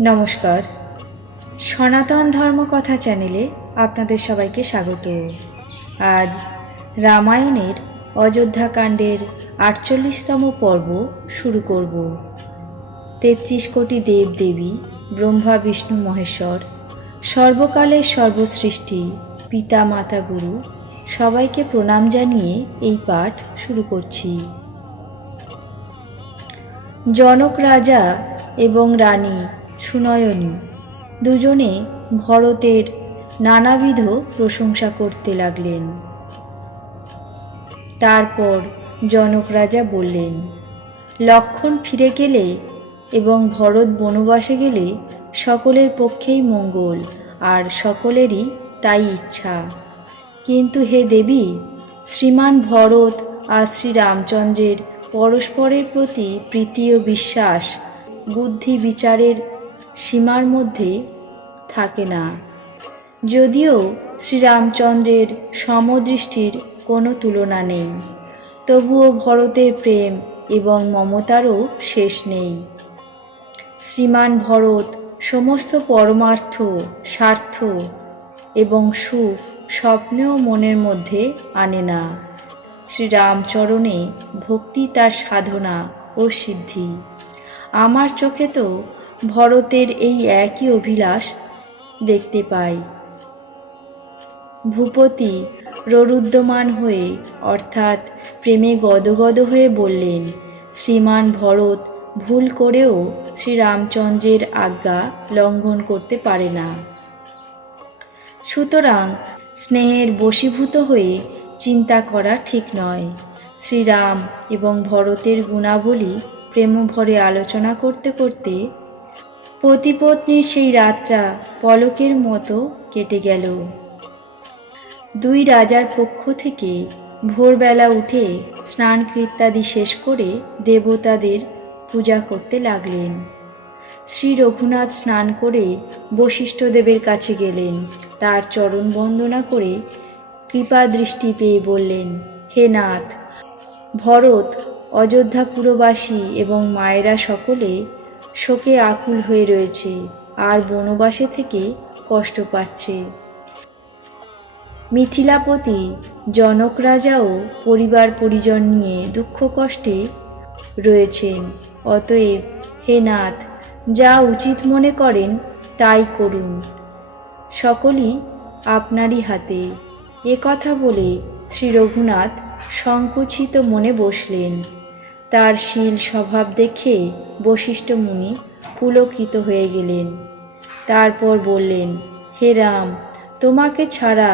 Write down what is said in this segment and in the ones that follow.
নমস্কার। সনাতন ধর্মকথা চ্যানেলে আপনাদের সবাইকে স্বাগত। আজ রামায়ণের অযোধ্যাকাণ্ডের আটচল্লিশতম পর্ব শুরু করব। তেত্রিশ কোটি দেব দেবী ব্রহ্মা, বিষ্ণু, মহেশ্বর, সর্বকালের সর্বসৃষ্টি, পিতা, মাতা, গুরু সবাইকে প্রণাম জানিয়ে এই পাঠ শুরু করছি। জনক রাজা এবং রানী সুনয়নী। দুজনে ভরতের নানাবিধ প্রশংসা করতে লাগলেন। তারপর জনক রাজা বললেন, লক্ষণ ফিরে গেলে এবং ভরত বনবাসে গেলে সকলের পক্ষেই মঙ্গল আর সকলেরই তাই ইচ্ছা। কিন্তু হে দেবী, শ্রীমান ভরত আর শ্রী রামচন্দ্রের পরস্পরের প্রতি প্রীতি ও বিশ্বাস, বুদ্ধি বিচারের সীমার মধ্যে থাকে না। যদিও শ্রীরামচন্দ্রের সমদৃষ্টির কোনো তুলনা নেই, তবুও ভরতের প্রেম এবং মমতারও শেষ নেই। শ্রীমান ভরত সমস্ত পরমার্থ, স্বার্থ এবং সুখ স্বপ্নেও মনের মধ্যে আনে না। শ্রীরামচরণে ভক্তি তার সাধনা ও সিদ্ধি। আমার চোখে তো ভরতের এই একই অভিলাষ দেখতে পাই। ভূপতি ররুদ্যমান হয়ে অর্থাৎ প্রেমে গদগদ হয়ে বললেন, শ্রীমান ভরত, ভুল করেও শ্রীরামচন্দ্রের আজ্ঞা লঙ্ঘন করতে পারে না। সুতরাং স্নেহের বশীভূত হয়ে চিন্তা করা ঠিক নয়। শ্রীরাম এবং ভরতের গুণাবলী প্রেমভরে আলোচনা করতে করতে পতিপত্নীর সেই রাতটা পলকের মতো কেটে গেল। দুই রাজার পক্ষ থেকে ভোরবেলা উঠে স্নান কৃত্যাদি শেষ করে দেবতাদের পূজা করতে লাগলেন। শ্রী রঘুনাথ স্নান করে বশিষ্ঠদেবের কাছে গেলেন। তার চরণ বন্দনা করে কৃপা দৃষ্টি পেয়ে বললেন, হে নাথ, ভরত অযোধ্যাপুরবাসী এবং মায়েরা সকলে শোকে আকুল হয়ে রয়েছে, আর বনবাসে থেকে কষ্ট পাচ্ছে। মিথিলাপতি, জনক রাজাও পরিবার পরিজন নিয়ে দুঃখ কষ্টে রয়েছেন। অতএব হে নাথ, যা উচিত মনে করেন তাই করুন। সকলই আপনারই হাতে। এ কথা বলে শ্রী রঘুনাথ সংকুচিত মনে বসলেন। তার শীল স্বভাব দেখে বশিষ্ঠ মুনি পুলকিত হয়ে গেলেন। তারপর বললেন, হে রাম, তোমাকে ছাড়া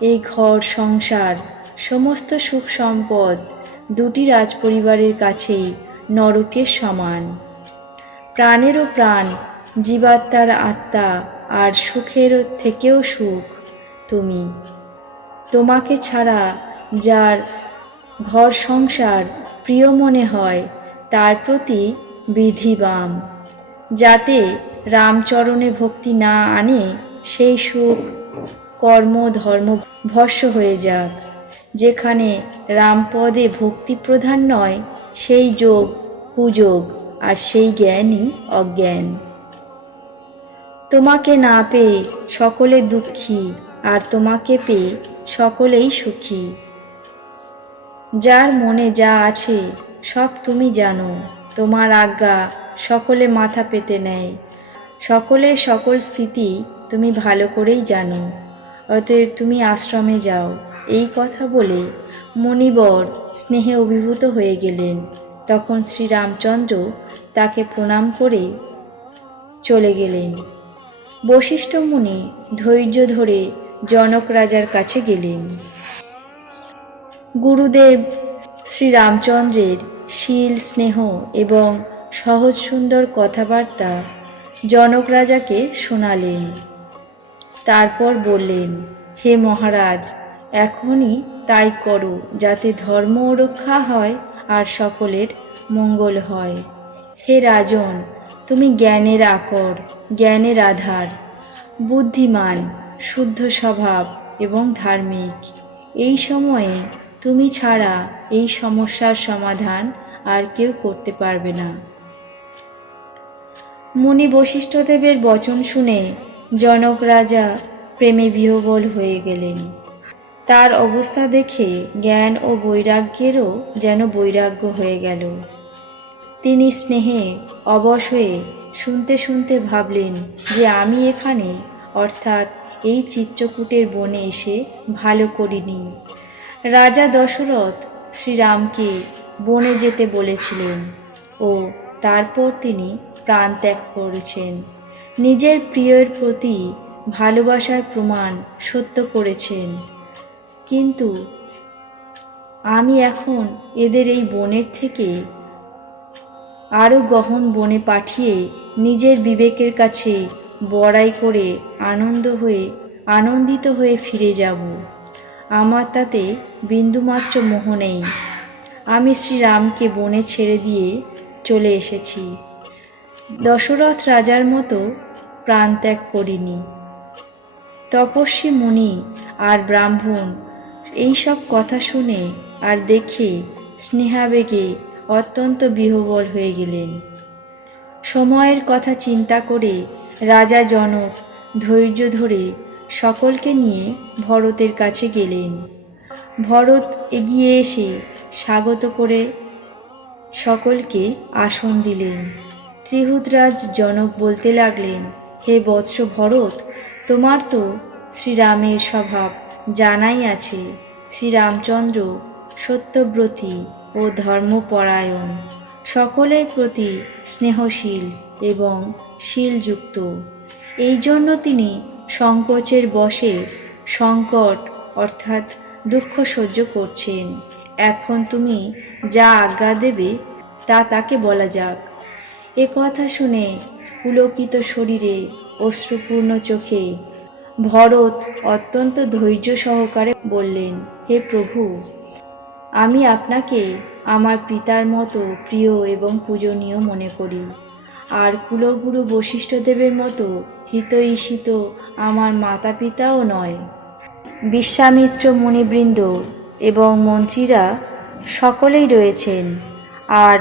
এই ঘর, সংসার, সমস্ত সুখ সম্পদ দুটি রাজপরিবারের কাছেই নরকের সমান। প্রাণেরও প্রাণ, জীবাত্মার আত্মা আর সুখের থেকেও সুখ তুমি। তোমাকে ছাড়া যার ঘর, সংসার প্রিয় মনে হয়, তার প্রতি বিধিবাম। যাতে রামচরণে ভক্তি না আনে, সেই সুখ কর্ম ধর্ম ভস্য হয়ে যাক। যেখানে রামপদে ভক্তি প্রধান নয়, সেই যোগ কুযোগ আর সেই জ্ঞানই অজ্ঞান। তোমাকে না পেয়ে সকলে দুঃখী, আর তোমাকে পেয়ে সকলেই সুখী। যার মনে যা আছে, সব তুমি জানো। তোমার আজ্ঞা সকলে মাথা পেতে নেয়। সকলের সকল স্থিতি তুমি ভালো করেই জানো। অতএব তুমি আশ্রমে যাও। এই কথা বলে মণিবর স্নেহে অভিভূত হয়ে গেলেন। তখন শ্রীরামচন্দ্র তাকে প্রণাম করে চলে গেলেন। বশিষ্ঠ মুনি ধৈর্য ধরে জনক রাজার কাছে গেলেন। গুরুদেব শ্রীরামচন্দ্রের শীল স্নেহ এবং সহজ সুন্দর কথাবার্তা জনক রাজাকে শোনালেন। তারপর বললেন, হে মহারাজ, এখনই তাই করো যাতে ধর্ম রক্ষা হয় আর সকলের মঙ্গল হয়। হে রাজন, তুমি জ্ঞানের আকর, জ্ঞানের আধার, বুদ্ধিমান, শুদ্ধ স্বভাব এবং ধার্মিক। এই সময়ে তুমি ছাড়া এই সমস্যার সমাধান আর কেউ করতে পারবে না। মুনি বশিষ্ঠদেবের বচন শুনে জনক রাজা প্রেমে বিহবল হয়ে গেলেন। তার অবস্থা দেখে জ্ঞান ও বৈরাগ্যেরও যেন বৈরাগ্য হয়ে গেল। তিনি স্নেহে অবশ হয়ে শুনতে শুনতে ভাবলেন যে আমি এখানে অর্থাৎ এই চিত্রকূটের বনে এসে ভালো করিনি। রাজা দশরথ শ্রীরামকে বনে যেতে বলেছিলেন ও তারপর তিনি প্রাণ ত্যাগ করেছেন। নিজের প্রিয়ের প্রতি ভালোবাসার প্রমাণ সত্য করেছেন। কিন্তু আমি এখন এদের এই বনের থেকে আরও গহন বনে পাঠিয়ে নিজের বিবেকের কাছে বড়াই করে আনন্দ হয়ে, আনন্দিত হয়ে ফিরে যাব। আমার তাতে বিন্দুমাত্র মোহ নেই। আমি শ্রীরামকে বনে ছেড়ে দিয়ে চলে এসেছি। দশরথ রাজার মতো প্রাণত্যাগ করিনি। তপস্বী মুনি আর ব্রাহ্মণ এই সব কথা শুনে আর দেখে স্নেহাবেগে অত্যন্ত বিহবল হয়ে গেলেন। সময়ের কথা চিন্তা করে রাজা জনক ধৈর্য ধরে সকলকে নিয়ে ভরতের কাছে গেলেন। ভরত এগিয়ে এসে স্বাগত করে সকলকে আসন দিলেন। ত্রিহুতরাজ জনক বলতে লাগলেন, হে বৎস ভরত, তোমার তো শ্রীরামের স্বভাব জানাই আছে। শ্রীরামচন্দ্র সত্যব্রতী ও ধর্মপরায়ণ, সকলের প্রতি স্নেহশীল এবং শীলযুক্ত। এই জন্য তিনি সংকোচের বশে সংকট, অর্থাৎ দুঃখ সহ্য করছেন। এখন তুমি যা আজ্ঞা দেবে, তা তাকে বলা যাক। এ কথা শুনে পুলকিত শরীরে অশ্রুপূর্ণ চোখে ভরত অত্যন্ত ধৈর্য সহকারে বললেন, হে প্রভু, আমি আপনাকে আমার পিতার মতো প্রিয় এবং পূজনীয় মনে করি। আর কুলগুরু বশিষ্ঠদেবের মতো হিতঈশিত আমার মাতা পিতাও নয়। বিশ্বামিত্র মুনিবৃন্দ এবং মন্ত্রীরা সকলেই রয়েছেন আর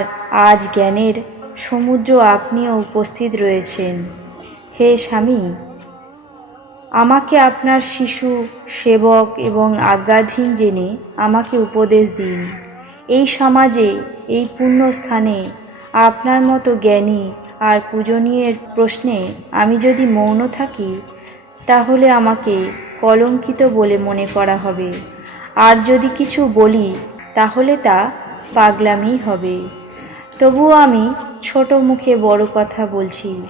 আজ জ্ঞানের সমুদ্র আপনিও উপস্থিত রয়েছেন। হে স্বামী, আমাকে আপনার শিশু, সেবক এবং আজ্ঞাধীন জেনে আমাকে উপদেশ দিন। এই সমাজে, এই পুণ্য স্থানে আপনার মতো জ্ঞানী আর পূজনীয়ের প্রশ্নে, আমি যদি মৌন থাকি, তাহলে আমাকে কলঙ্কিত বলে মনে করা হবে। আর যদি কিছু বলি, তাহলে তা পাগলামি হবে। তবুও আমি ছোট মুখে বড় কথা বলছি।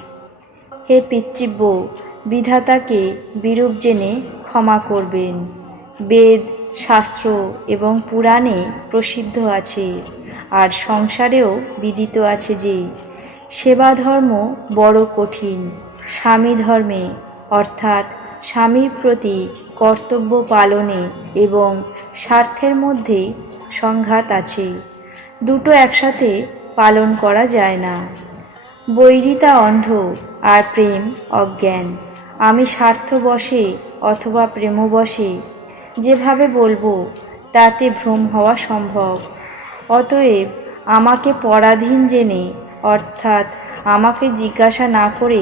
হে পিতৃব্য, বিধাতাকে বিরূপ জেনে ক্ষমা করবেন। বেদ, শাস্ত্র এবং পুরাণে প্রসিদ্ধ আছে, আর সংসারেও বিদিত আছে যে সেবা ধর্ম বড় কঠিন স্বামী ধর্মে অর্থাৎ স্বামীর প্রতি কর্তব্য পালনে এবং স্বার্থের মধ্যে সংঘাত আছে। দুটো একসাথে পালন করা যায় না। বৈরিতা অন্ধ আর প্রেম অজ্ঞান। আমি স্বার্থবশে অথবা প্রেমবশে যেভাবে বলব, তাতে ভ্রম হওয়া সম্ভব। অতএব আমাকে পরাধীন জেনে অর্থাৎ আমাকে জিজ্ঞাসা না করে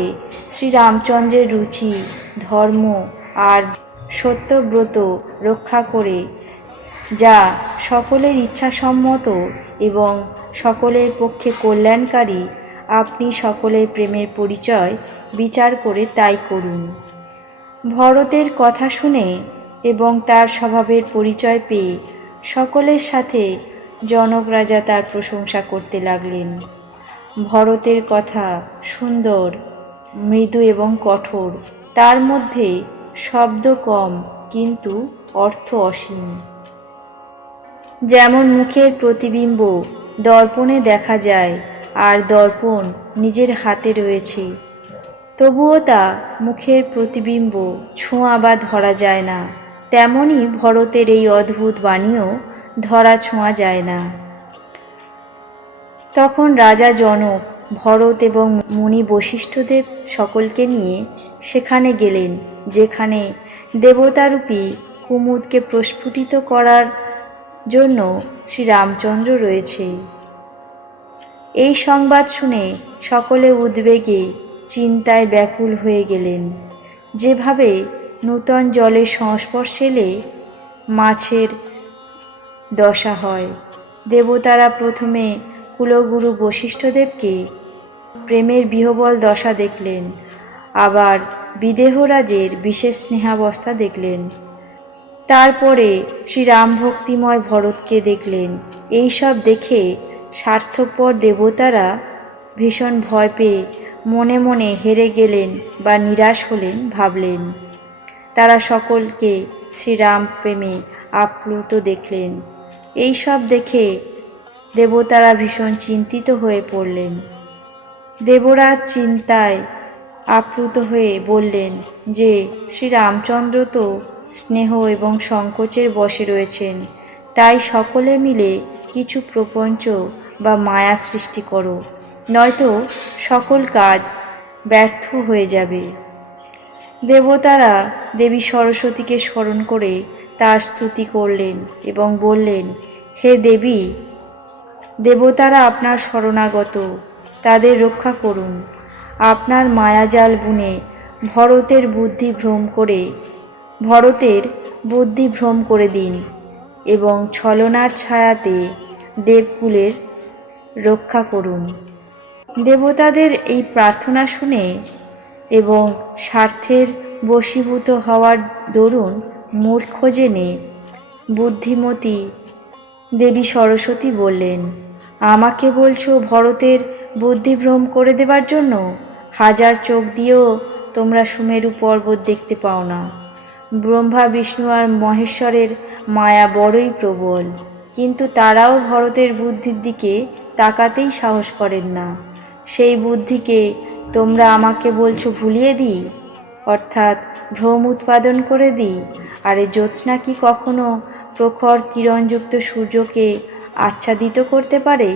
শ্রীরামচন্দ্রের রুচি, ধর্ম আর সত্যব্রত রক্ষা করে, যা সকলের ইচ্ছাসম্মত এবং সকলের পক্ষে কল্যাণকারী, আপনি সকলের প্রেমের পরিচয় বিচার করে তাই করুন। ভরতের কথা শুনে এবং তার স্বভাবের পরিচয় পেয়ে সকলের সাথে জনক রাজা তার প্রশংসা করতে লাগলেন। ভরতের কথা সুন্দর, মৃদু এবং কঠোর। তার মধ্যে শব্দ কম, কিন্তু অর্থ অসীম। যেমন মুখের প্রতিবিম্ব দর্পণে দেখা যায়, আর দর্পণ নিজের হাতে রয়েছে। তবুও তা মুখের প্রতিবিম্ব ছোঁয়া বা ধরা যায় না। তেমনই ভরতের এই অদ্ভুত বাণীও ধরা ছোঁয়া যায় না। তখন রাজা জনক, ভরত এবং মুনি বশিষ্ঠদেব সকলকে নিয়ে সেখানে গেলেন, যেখানে দেবতারূপী কুমুদকে প্রস্ফুটিত করার জন্য শ্রীরামচন্দ্র রয়েছে। এই সংবাদ শুনে সকলে উদ্বেগে, চিন্তায় ব্যাকুল হয়ে গেলেন। যেভাবে নূতন জলের সংস্পর্শ এলে মাছের দশা হয়। দেবতারা প্রথমে কুলগুরু বশিষ্ঠদেবকে প্রেমের বিহবল দশা দেখলেন, আবার বিদেহরাজের বিশেষ স্নেহাবস্থা দেখলেন। তারপরে শ্রীরাম ভক্তিময় ভরতকে দেখলেন। এই সব দেখে স্বার্থপর দেবতারা ভীষণ ভয় পেয়ে মনে মনে হেরে গেলেন বা নিরাশ হলেন ভাবলেন। তারা সকলকে শ্রীরাম প্রেমে আপ্লুত দেখলেন। এই সব দেখে দেবতারা ভীষণ চিন্তিত হয়ে পড়লেন। দেবরাজ চিন্তায় আপ্লুত হয়ে বললেন যে, শ্রীরামচন্দ্র তো স্নেহ এবং সংকোচের বশে রয়েছেন, তাই সকলে মিলে কিছু প্রপঞ্চ বা মায়া সৃষ্টি করো, নয়তো সকল কাজ ব্যর্থ হয়ে যাবে। দেবতারা দেবী সরস্বতীকে স্মরণ করে তার স্তুতি করলেন এবং বললেন, হে দেবী দেবতারা আপনার শরণাগত। তাদের রক্ষা করুন। আপনার মায়াজাল বুনে ভরতের বুদ্ধি ভ্রম করে, ভরতের বুদ্ধি ভ্রম করে দিন এবং ছলনার ছায়াতে দেবকুলের রক্ষা করুন। দেবতাদের এই প্রার্থনা শুনে এবং স্বার্থের বশীভূত হওয়ার দরুন মূর্খ জেনে বুদ্ধিমতী দেবী সরস্বতী বললেন, আমাকে বলছো ভরতের বুদ্ধিভ্রম করে দেবার জন্য? হাজার চোখ দিয়েও তোমরা সুমেরু পর্বত দেখতে পাও না। ব্রহ্মা, বিষ্ণু আর মহেশ্বরের মায়া বড়ই প্রবল। কিন্তু তারাও ভরতের বুদ্ধির দিকে তাকাতেই সাহস করেন না। সেই বুদ্ধিকে তোমরা আমাকে বলছো ভুলিয়ে দিই? অর্থাৎ ভ্রম উৎপাদন করে দিই? আর এই জ্যোৎস্না কি কখনো প্রখর কিরণযুক্ত সূর্যকে আচ্ছাদিত করতে পারে?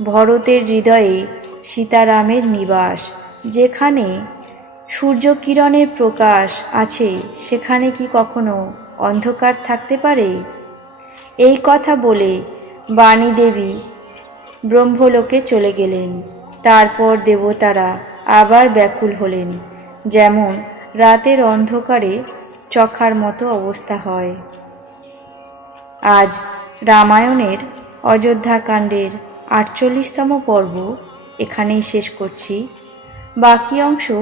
ভরতের হৃদয়ে সীতারামের নিবাস, যেখানে সূর্যকিরণের প্রকাশ আছে, সেখানে কি কখনো অন্ধকার থাকতে পারে? এই কথা বলে বাণী দেবী ব্রহ্মলোকে চলে গেলেন। তারপর দেবতারা আবার ব্যাকুল হলেন, যেমন রাতের অন্ধকারে চখার মতো অবস্থা হয়। আজ রামায়ণের অযোধ্যাকাণ্ডের আটচল্লিশতম পর্ব এখানেই শেষ করছি। বাকি অংশ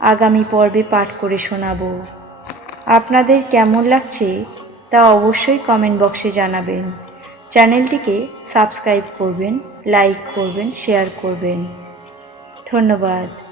আগামী পর্বে পাঠ করে শোনাব। আপনাদের কেমন লাগছে তা অবশ্যই কমেন্ট বক্সে জানাবেন। চ্যানেলটিকে সাবস্ক্রাইব করবেন, লাইক করবেন, শেয়ার করবেন। ধন্যবাদ।